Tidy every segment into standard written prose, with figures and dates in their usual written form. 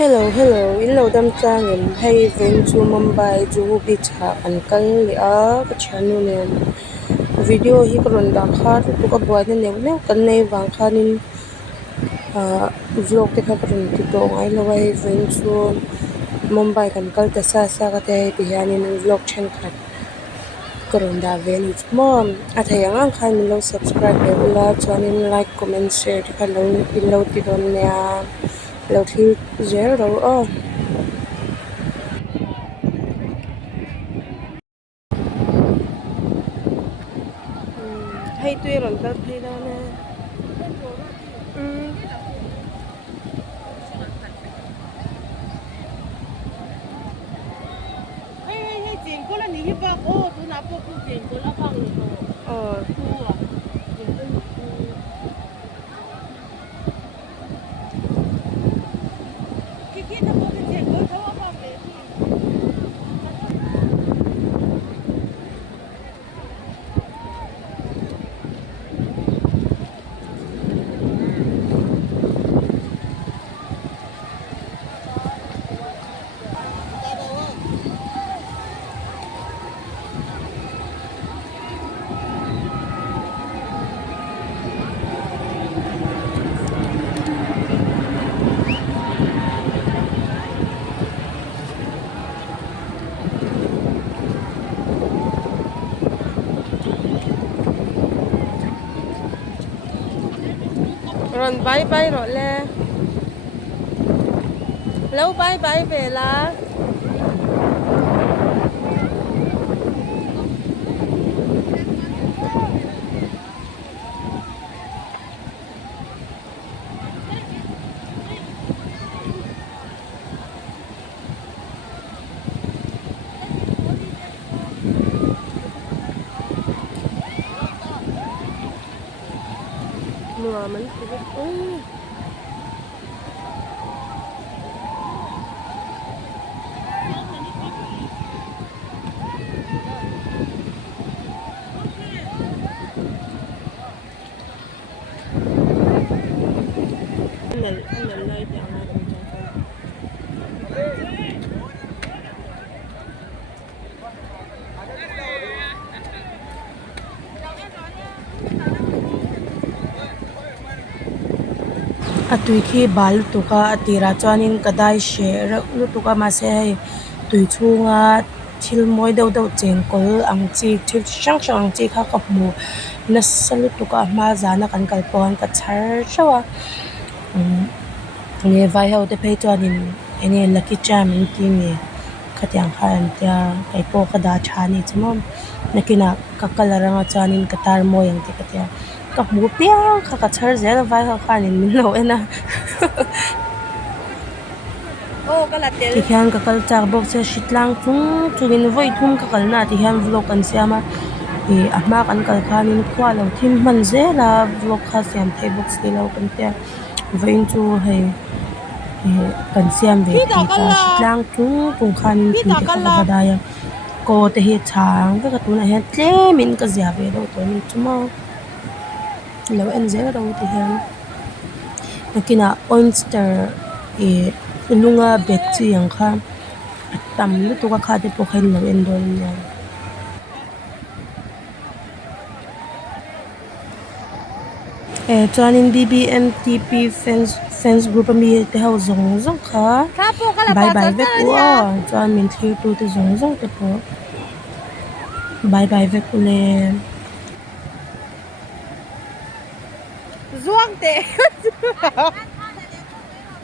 Hello. In lo dam changin hei veng chu Mumbai juhu beach ha an kal li a ka chanu nen video hi karon da kha tu ka buai na ne kan nei wang khanin vlog te kha karon ti to ngai lo wai veng chu Mumbai kan kal ta sa ka te ti hianin vlog chen khat karon da ven mom a thai ang khan min lo subscribe le ula chuanin like comment share ti kha lo in lo ti don ne a lo thil zero ro hay tuy rồi tao thấy đó nè. Ừ. hay tiền có là nhiều bạc ô tôi nạp vào tiền có là bằng rồi thu à tiền cái nó có cái tiền có thấu vào về Rồi bye rồi lẹ. Lâu bye về lá. Mùa mình anh lấy chẳng là atui khi bal tuka atira chuanin kadai she ra lutuka ma se hei tui chunga thil moi deuh cheng kol ang chi thil hrang ang chi kha ka hmu na salu tuka ma zana kan kalpon ka chhar chawa nge vai ho te phei chuanin ene lucky charm in ti nge khatyang khan tia kai po ka da thani chmom nakina ka kalaranga chuanin ka tar moi ang ti ka tia ka hmu piang kha ka chhar zel vai ho khanin min lo ena ô cái là tiền ti hian ka kal chak bok se shitlang chung chungin voi thum ka kalna ti hian vlog kan siama e ahma kan kal khanin khwa lo thim man zela vlog kha siam thei box ti lo kan tia vein chu hei kan siam ve ti ta shitlang chung khanin ti ka badaya ko te hi chang ve ka tuna hian tlemin ka zia ve lo to ni chuma lo en zela ro ti hian nakina oyster e lunga bet chi yang kha tam lu to ka kha te po khain lo en don ya chuanin BBMTP fans group mi te ho zong kha bye ve ku a chuan min thlir tu te zong te po bye ve ku le zuang te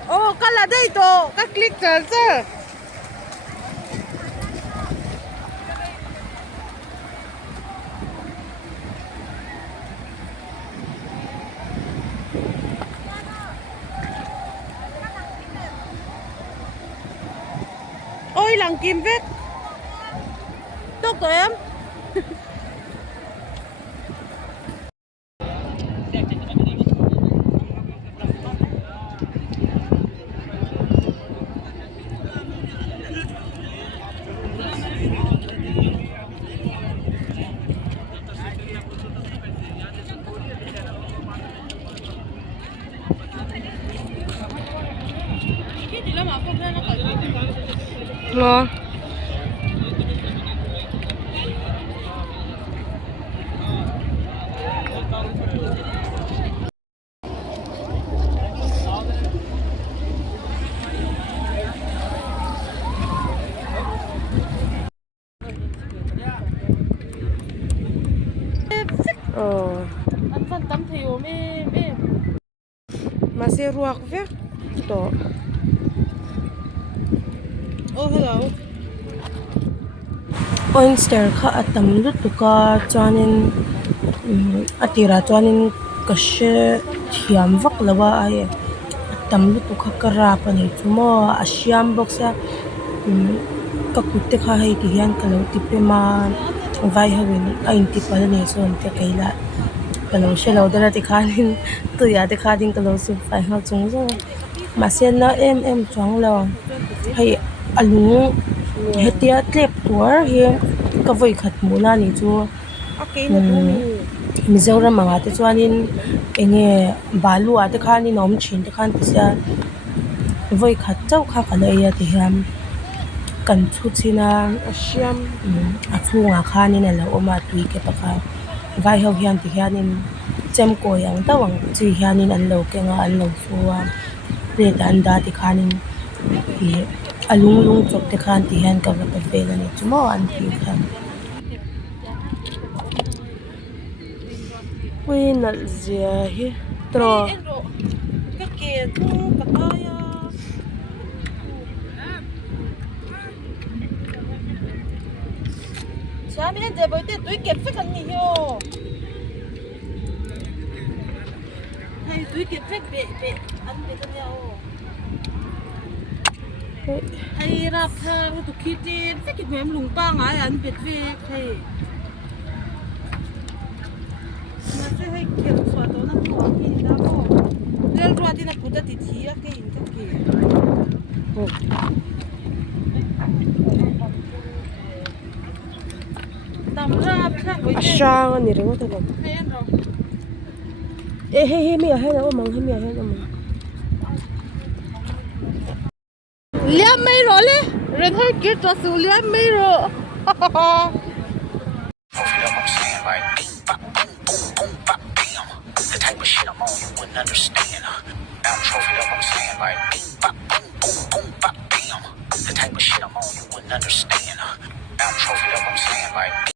ô cái là đây to cái click chờ chứ ôi lằng kim vết tốt rồi em là mà không thấy nó cởi Ngon. anh vẫn tắm thiểu mê Masih ruak vek to. oh hello Oyster kha atam lut tuka chuanin atira chuanin kashe thiam vak lawa ai atam lut tukha kara pani chumo asiam boxa ka kutte kha hei ti hian kalo tipe ma vai hawin a in tipal ni son te kaila kalo shelo dara ti khanin tu ya te khanin kalo su fai ha chung zo ma sen na em chong lo hei alung hetia tlep tur hi ka voi khat mu na ni chu okay na tu Mizoram manga te chuanin enge balu ate khani nom chin te khan pisa voi khat chau kha khala ya ti hiam kan thu china asiam a chunga khani na lo oma tui ke pakha vai ho hian ti hianin chem ko yang tawang chi hianin an lo ke nga an lo fuwa le dan da ti khanin hi alung lung chok te khan ti hian ka va ka vela ni chumo an ti khan ui nal zia hi tro cái kia tu cái tay sao mình để bây giờ túi kẹp phải cần gì vô hay túi kẹp phải bể ăn bể cái nhau hay rap thang tụi kia đi phải kẹp em lùng ba ngái ăn bể về hay mà sẽ hay kẹp xóa đó nó không gì đâu lên rồi thì nó cũng đã thì cái gì cái kia tạm rap thang với sang ani ringo ta lo hay ăn rồi he mi a he na omang he mi a he na mang liam mấy rồi le rồi thôi kia cho số liam mấy rồi The type of shit I'm on, you wouldn't understand. Now I'm trophy up, I'm saying like, bop, boom, boom, boom, bop, bam. The type of shit I'm on, you wouldn't understand. Now I'm trophy up, I'm saying like.